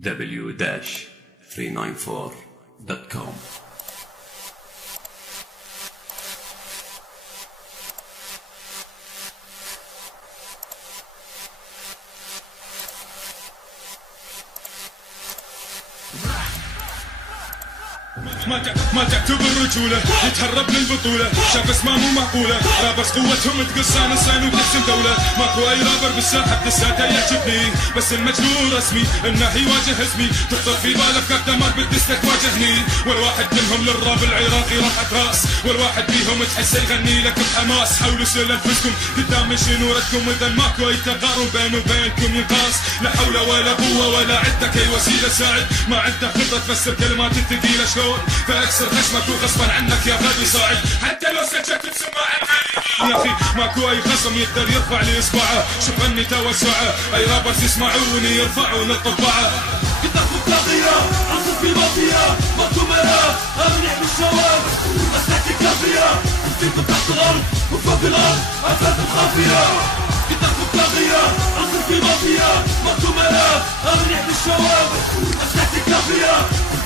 w-394.com. ما تعتبر رجولة يتهرب من البطولة، شاف اسماء مو معقولة، رابرز قوتهم تقصان الصين وتقسم دولة. ماكو اي رابر بالساحة بدساته يعجبني، بس المجنون رسمي انه يواجه اسمي. تخطر في بالك كابتن ما بدستك تواجهني، والواحد منهم للراب العراقي راحت راس، والواحد فيهم تحسه يغني لك بحماس. حاولوا سيل انفسكم قدام شنو ردكم، اذا ماكو اي تقارب بيني وبينكم ينقاس. لا حول ولا قوة ولا عندك اي وسيلة ساعد، ما عندك خطة تفسر كلمات الثقيلة شلون، فاكسر خشمك وغصبا عنك يا غبي صاعد. حتى لو سجلت بسماع يا اخي ماكو اي خصم يقدر يرفع لي اصبعه. شوف اني توسعه، اي رابرز يسمعوني يرفعون القبعه. كتاكو طاغية عصر في مافيا، ماكو ملاك امنح بالشوارع، اسلحتي كافية فيكم تحت الارض وفوق الارض افات خافية. كتاكو طاغية عصر في مافيا، ماكو ملاك امنح بالشوارع، اسلحتي كافية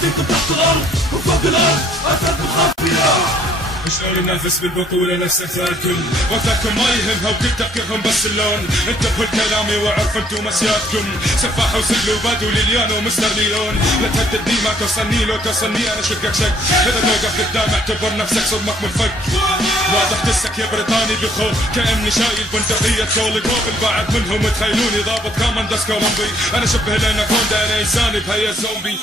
فيكم تحت الارض وفوق الارض افات خافية. شلون ننافس بالبطولة نفسك تاكل، وقتكم ما يهمها وكل تفكيرهم بس اللون. انتبهوا لكلامي وعرف انتم مسياتكم، سفاح وسجل وبادو ليليانو ومستر ليلون. لا تهددني ما توصلني، لو توصلني انا شقك شك. اذا توقف قدام اعتبر نفسك صدمك منفك. واضح دسك يا بريطاني بخوف، كأني شايل بندقية كوليكوف. البعض منهم تخيلوني ضابط كاماندوس كولومبي، انا شبه لاناكوندا انا انساني بهي الزومبي.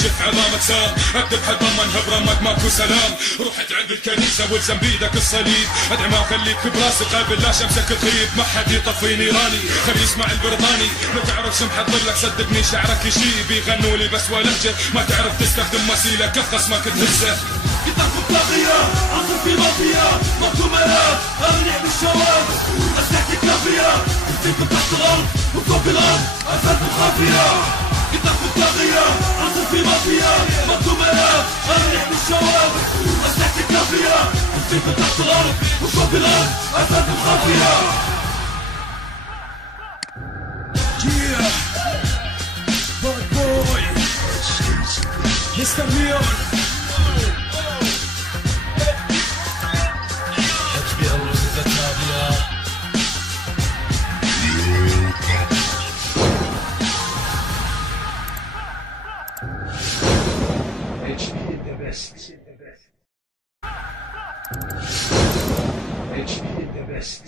شف عظامك صار اكتب حد ضمنها برمك ماكو سلام. رحت عند الكنيسة والزم بيدك الصليب، ادعي ما خليك براسي قابل لا شمسك تغيب. ما حد يطفي نيراني خلي يسمع البريطاني، ما تعرفش محضر لك صدقني شعرك يشيب. يغنوا لي بس ولهجة ما تعرف تستخدم مثيلة كف خصمك تهزه. كتاكو طاغية عصر في مافيا، ماكو ملاك امنح بالشوارع، اسلحتي كافية فيكم تحت الارض وفوق الارض افات خافية. كتاكو طاغية عصر في مافيا، ماكو ملاك امنح بالشوارع، اسلحتي كافية فيكم تحت الارض وفوق الارض افات خافية. Yeah, boy, boy, Mr. Leon. HD the best. HD the best.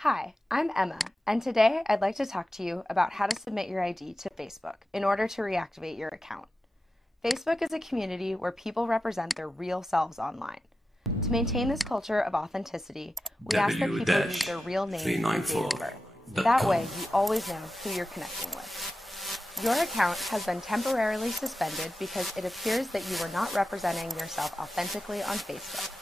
Hi, I'm Emma, and today I'd like to talk to you about how to submit your ID to Facebook in order to reactivate your account. Facebook is a community where people represent their real selves online. To maintain this culture of authenticity, we ask that people use their real name and date of birth. That way, you always know who you're connecting with. Your account has been temporarily suspended because it appears that you are not representing yourself authentically on Facebook.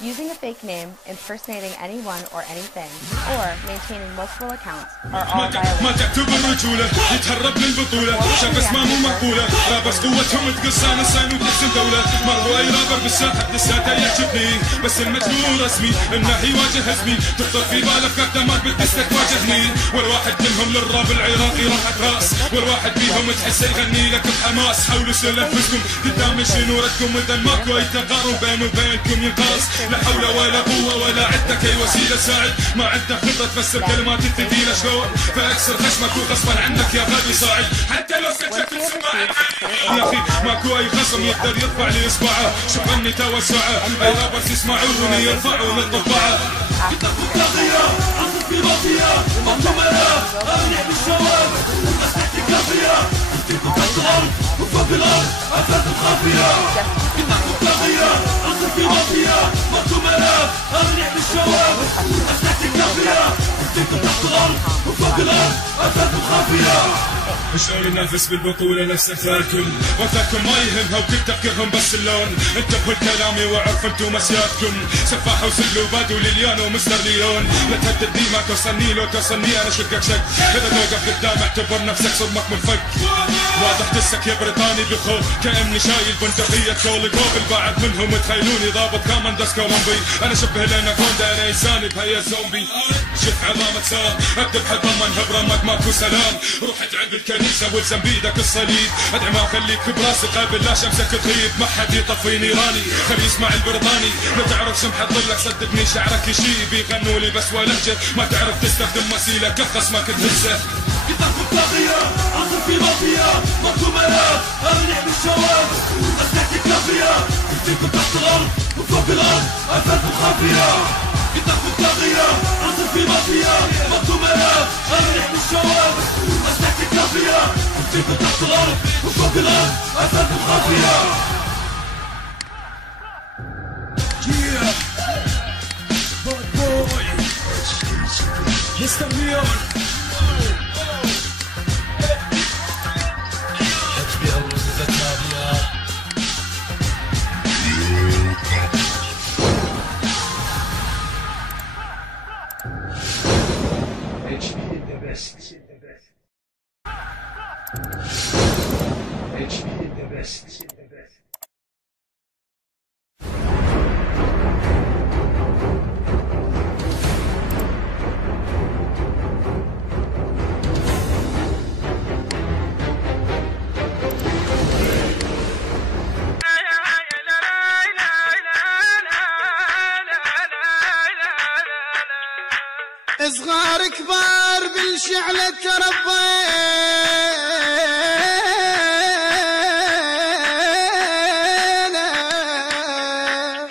Using a fake name, impersonating anyone or anything, or maintaining multiple accounts are all violations. ما تعتبر رجولة يتهرب من البطولة شاف اسمه مقولة رابس قوتهم تقصان الصين وتحسن دولة مروا اي رابر بالساحة لساته يعجبني بس المجنون رسمي انه يواجه هزمي تخطر في باله افكار ما بتحسك تواجهني والواحد منهم للراب العراقي راحت راس والواحد فيهم تحسه يغني لك بحماس حاولوا سلفزكم قدام شنو ردكم اذا ماكو اي تقارب بيني وبينكم ينقاص لا حول ولا قوة ولا عندك أي وسيلة تساعد ما عندك خطة تفسر كلمات الثقيلة شلون فأكسر خشمك وغصبا عنك يا غبي صاعد حتى لو سجلت تسمع يا أخي ماكو أي خصم يقدر يرفع لي إصبعه شوف غني توسعه أي رابرز يسمعوني يرفعوا من طبعه كتابكم طاغية عصر في مافيا أنتم ملاك أرنح بالشوارع أسلحتي كافية أفتيكم تحت الأرض وفوق الأرض أفاتكم خافية كتابكم طاغية عصر في مافيا أنتم ملاك أرنح بالشوارع أسلحتي كافية أفتيكم تحت الأرض وفوق الأرض أفاتكم خافية شلون ينافس بالبطولة نفسك ثاركم وثاكم ما يهمها وكل تفكيرهم بس اللون انتبهوا لكلامي وعرف انتم مسياتكم سفاح وسلو بادو ليليان ومستر ليون لا تهددني ما توصلني لو توصلني انا شقك شق اذا توقف قدام اعتبر نفسك صدمك منفك واضح دسك يا بريطاني بخوف كاني شايل بندقية كول جوبل بعد منهم تخيلوني ضابط كاماندوس كولومبي انا شبه لاناكوندا انا انساني بهيا زومبي شف عظامة صار اكتب حضمن هبرمك ماكو سلام روحت عند الكنيسة والزم بيدك الصليب ادعي ما خليك براسي قابل لا شمسك تغيب ما حد يطفي نيراني خلي يسمع البريطاني ما تعرف شو محضر لك صدقني شعرك يشيب يغنوا لي بس ولهجة ما تعرف تستخدم وسيلة كف خصمك تهزه كتابكم طاغية عصر في مافيا ماكو ملاك أرنح بالشوارع أسلحتي كافية أفتيكم تحت الأرض وفوق الأرض أفاتكم خافية كتابكم طاغية عصر في مافيا ماكو ملاك أرنح بالشوارع أسلحتي كافية أفتيكم تحت الأرض وفوق الأرض أفاتكم خافية Mr. Leon HD the best. HD the best. صغار كبار بالشعلة تربينا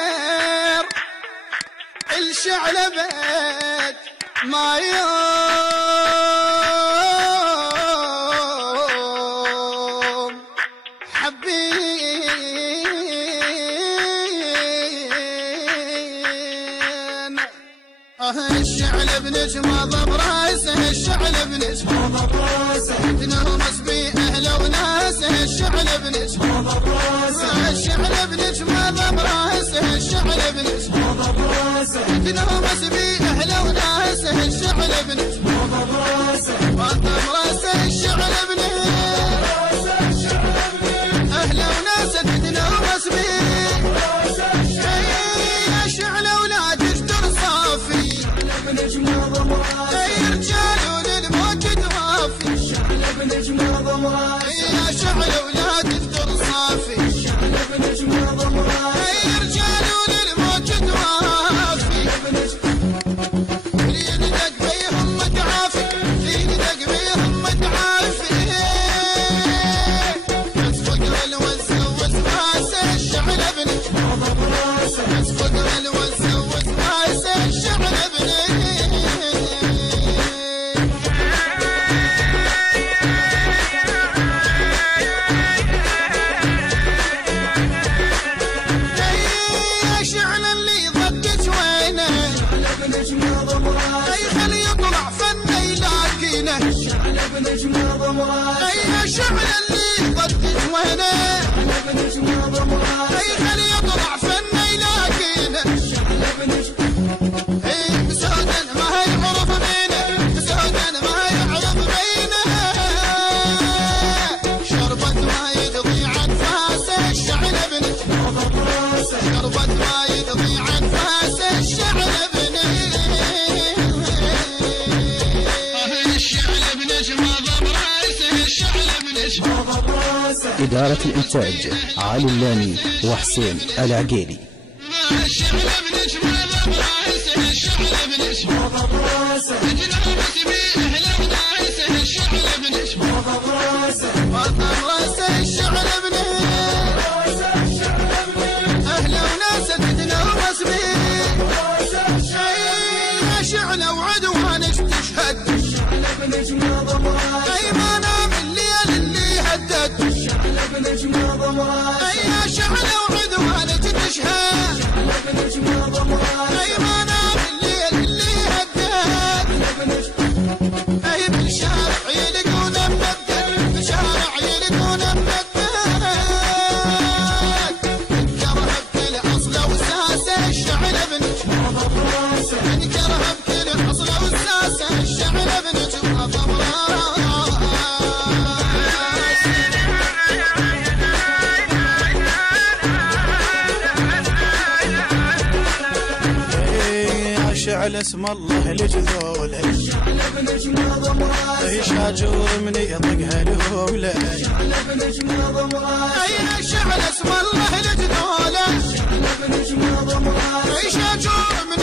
وغير الشعلة بيت ما يوم حبينا الشعل بنجمض براسه الشعل بنجمض براسه تنغمس بيه اهله وناسه الشعل بنجمض براسه الشعل بنجمض براسه الشعل بنجمض براسه تنغمس بيه اهله وناسه الشعل بنجمض براسه واطم راسه الشعل بنجمض اهله وناسه تنغمس بيه يا شعل اولاد اشتر صافي يا رجال وللموت توافي يا شعل اولاد اشتر صافي يا رجال وللموت توافي اللي يندق بيهم متعافي اللي يندق بيهم متعافي يسبق الوز وزمان إدارة الإنتاج علي اللامي وحسين العقيلي. يا شعلة وعدوانك تشهد أي ما نام الليل اللي هدد أي بالشارع يلقون ممدد بالشارع يلقون ممدد انكره بكل أصله وساسه الشعلة بنت انكره بكل أصله وساسه الشعلة بنت شعل اسم الله لجذوله يشاجر من يطقها الهوله يا شعل اسم الله لجذوله يشاجر من